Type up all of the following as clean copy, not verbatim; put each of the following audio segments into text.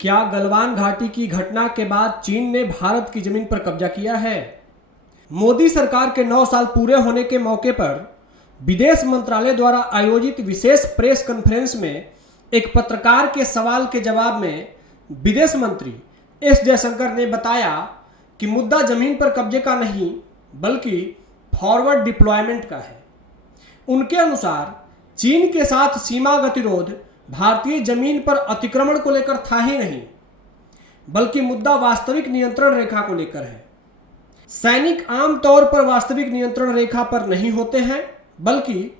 क्या गलवान घाटी की घटना के बाद चीन ने भारत की जमीन पर कब्जा किया है? मोदी सरकार के 9 साल पूरे होने के मौके पर विदेश मंत्रालय द्वारा आयोजित विशेष प्रेस कॉन्फ्रेंस में एक पत्रकार के सवाल के जवाब में विदेश मंत्री एस जयशंकर ने बताया कि मुद्दा जमीन पर कब्जे का नहीं बल्कि फॉरवर्ड डिप्लॉयमेंट का है। उनके अनुसार चीन के साथ सीमा गतिरोध भारतीय जमीन पर अतिक्रमण को लेकर था ही नहीं बल्कि मुद्दा वास्तविक नियंत्रण रेखा को लेकर है। सैनिक आमतौर पर वास्तविक नियंत्रण रेखा पर नहीं होते हैं बल्कि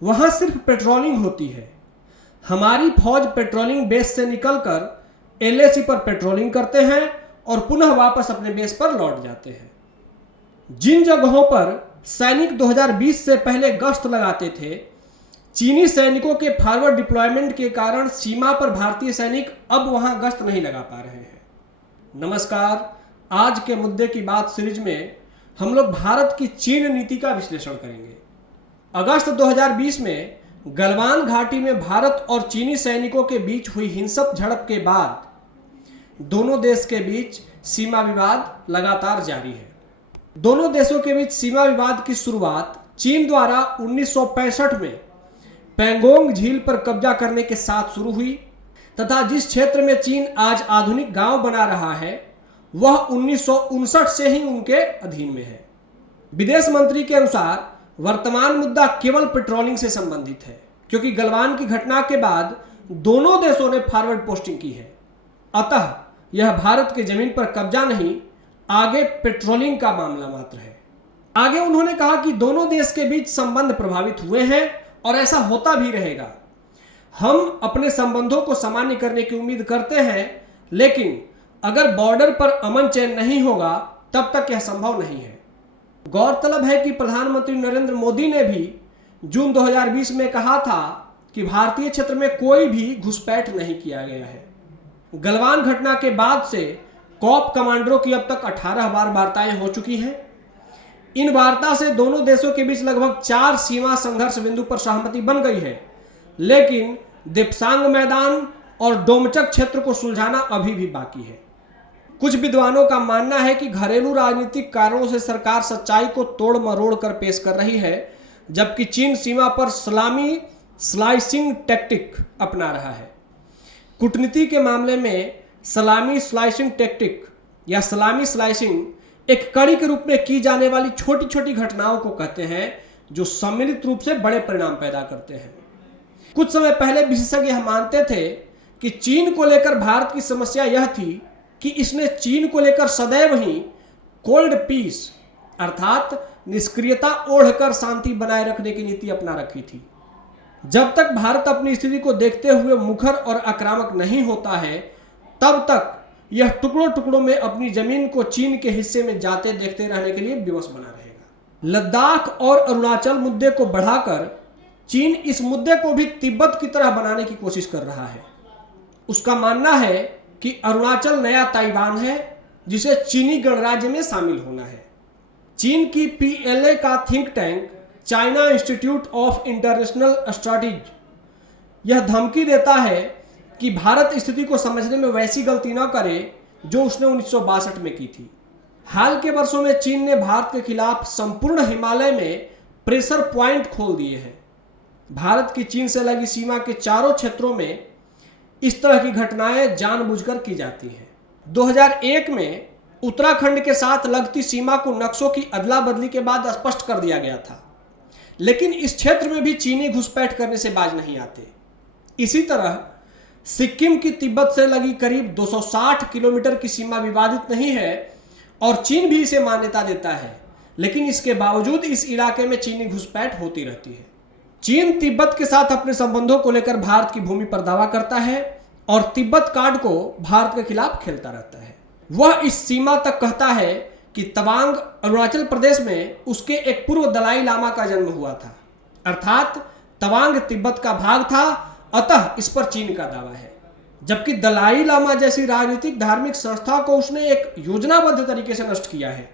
वहां सिर्फ पेट्रोलिंग होती है। हमारी फौज पेट्रोलिंग बेस से निकलकर एलएसी पर पेट्रोलिंग करते हैं और पुनः वापस अपने बेस पर लौट जाते हैं। जिन जगहों पर सैनिक 2020 से पहले गश्त लगाते थे, चीनी सैनिकों के फॉरवर्ड डिप्लॉयमेंट के कारण सीमा पर भारतीय सैनिक अब वहां गश्त नहीं लगा पा रहे हैं। नमस्कार, आज के मुद्दे की बात सीरीज में हम लोग भारत की चीन नीति का विश्लेषण करेंगे। अगस्त 2020 में गलवान घाटी में भारत और चीनी सैनिकों के बीच हुई हिंसक झड़प के बाद दोनों देश के बीच सीमा विवाद लगातार जारी है। दोनों देशों के बीच सीमा विवाद की शुरुआत चीन द्वारा 1965 में पैंगोंग झील पर कब्जा करने के साथ शुरू हुई तथा जिस क्षेत्र में चीन आज आधुनिक गांव बना रहा है वह 1959 से ही उनके अधीन में है। विदेश मंत्री के अनुसार वर्तमान मुद्दा केवल पेट्रोलिंग से संबंधित है क्योंकि गलवान की घटना के बाद दोनों देशों ने फॉरवर्ड पोस्टिंग की है। अतः यह भारत के जमीन पर कब्जा नहीं, आगे पेट्रोलिंग का मामला मात्र है। आगे उन्होंने कहा कि दोनों देश के बीच संबंध प्रभावित हुए हैं और ऐसा होता भी रहेगा। हम अपने संबंधों को सामान्य करने की उम्मीद करते हैं, लेकिन अगर बॉर्डर पर अमन चैन नहीं होगा तब तक यह संभव नहीं है। गौरतलब है कि प्रधानमंत्री नरेंद्र मोदी ने भी जून 2020 में कहा था कि भारतीय क्षेत्र में कोई भी घुसपैठ नहीं किया गया है। गलवान घटना के बाद से कॉप कमांडरों की अब तक 18 बार वार्ताएं हो चुकी हैं। इन वार्ता से दोनों देशों के बीच लगभग 4 सीमा संघर्ष बिंदु पर सहमति बन गई है, लेकिन दिप्सांग मैदान और डोमचक क्षेत्र को सुलझाना अभी भी बाकी है। कुछ विद्वानों का मानना है कि घरेलू राजनीतिक कारणों से सरकार सच्चाई को तोड़ मरोड़ कर पेश कर रही है, जबकि चीन सीमा पर सलामी स्लाइसिंग टैक्टिक अपना रहा है। कूटनीति के मामले में सलामी स्लाइसिंग टैक्टिक या सलामी स्लाइसिंग एक कड़ी के रूप में की जाने वाली छोटी छोटी घटनाओं को कहते हैं जो सम्मिलित रूप से बड़े परिणाम पैदा करते हैं। कुछ समय पहले विशेषज्ञ यह मानते थे कि चीन को लेकर भारत की समस्या यह थी कि इसने चीन को लेकर सदैव ही कोल्ड पीस अर्थात निष्क्रियता ओढ़कर शांति बनाए रखने की नीति अपना रखी थी। जब तक भारत अपनी स्थिति को देखते हुए मुखर और आक्रामक नहीं होता है, तब तक यह टुकड़ों टुकड़ों में अपनी जमीन को चीन के हिस्से में जाते देखते रहने के लिए विवश बना रहेगा। लद्दाख और अरुणाचल मुद्दे को बढ़ाकर चीन इस मुद्दे को भी तिब्बत की तरह बनाने की कोशिश कर रहा है। उसका मानना है कि अरुणाचल नया ताइवान है जिसे चीनी गणराज्य में शामिल होना है। चीन की पीएलए का think tank China institute of international studies यह धमकी देता है कि भारत स्थिति को समझने में वैसी गलती न करे जो उसने 1962 में की थी। हाल के वर्षों में चीन ने भारत के खिलाफ संपूर्ण हिमालय में प्रेशर पॉइंट खोल दिए हैं। भारत की चीन से लगी सीमा के चारों क्षेत्रों में इस तरह की घटनाएं जानबूझकर की जाती हैं। 2001 में उत्तराखंड के साथ लगती सीमा को नक्शों की अदला बदली के बाद स्पष्ट कर दिया गया था, लेकिन इस क्षेत्र में भी चीनी घुसपैठ करने से बाज नहीं आते। इसी तरह सिक्किम की तिब्बत से लगी करीब 260 किलोमीटर की सीमा विवादित नहीं है और चीन भी इसे मान्यता देता है, लेकिन इसके बावजूद इस इलाके में चीनी घुसपैठ होती रहती है। चीन तिब्बत के साथ अपने संबंधों को लेकर भारत की भूमि पर दावा करता है और तिब्बत कार्ड को भारत के खिलाफ खेलता रहता है। वह इस सीमा तक कहता है कि तवांग अरुणाचल प्रदेश में उसके एक पूर्व दलाई लामा का जन्म हुआ था, अर्थात तवांग तिब्बत का भाग था, अतः इस पर चीन का दावा है। जबकि दलाई लामा जैसी राजनीतिक धार्मिक संस्था को उसने एक योजनाबद्ध तरीके से नष्ट किया है,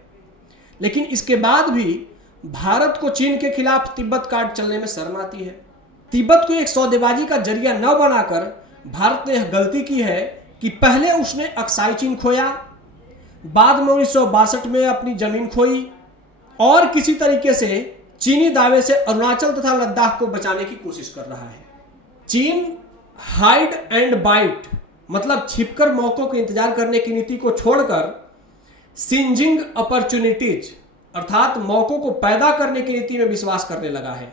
लेकिन इसके बाद भी भारत को चीन के खिलाफ तिब्बत कार्ड चलने में शर्म आती है। तिब्बत को एक सौदेबाजी का जरिया न बनाकर भारत ने यह गलती की है कि पहले उसने अक्साई चीन खोया, बाद में 1962 में अपनी जमीन खोई और किसी तरीके से चीनी दावे से अरुणाचल तथा लद्दाख को बचाने की कोशिश कर रहा है। चीन हाइड एंड बाइट मतलब छिपकर मौकों का इंतजार करने की नीति को छोड़कर सीजिंग अपॉर्चुनिटीज अर्थात मौकों को पैदा करने की नीति में विश्वास करने लगा है।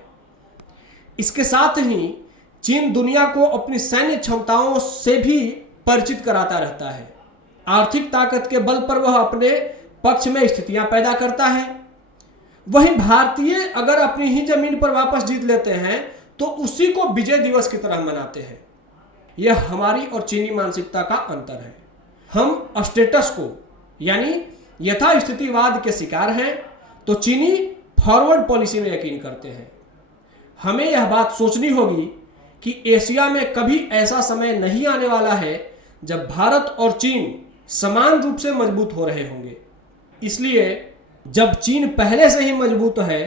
इसके साथ ही चीन दुनिया को अपनी सैन्य क्षमताओं से भी परिचित कराता रहता है। आर्थिक ताकत के बल पर वह अपने पक्ष में स्थितियां पैदा करता है। वहीं भारतीय अगर अपनी ही जमीन पर वापस जीत लेते हैं तो उसी को विजय दिवस की तरह मनाते हैं। यह हमारी और चीनी मानसिकता का अंतर है। हम स्टेटस को यानी यथास्थितिवाद के शिकार हैं तो चीनी फॉरवर्ड पॉलिसी में यकीन करते हैं। हमें यह बात सोचनी होगी कि एशिया में कभी ऐसा समय नहीं आने वाला है जब भारत और चीन समान रूप से मजबूत हो रहे होंगे। इसलिए जब चीन पहले से ही मजबूत है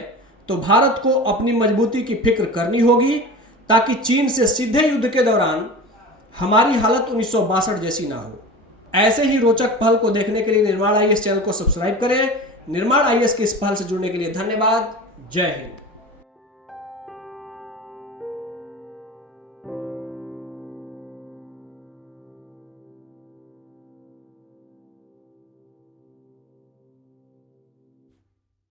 तो भारत को अपनी मजबूती की फिक्र करनी होगी ताकि चीन से सीधे युद्ध के दौरान हमारी हालत 1962 जैसी ना हो। ऐसे ही रोचक पहल को देखने के लिए निर्माण IAS चैनल को सब्सक्राइब करें। निर्माण IAS के इस पहल से जुड़ने के लिए धन्यवाद। जय हिंद।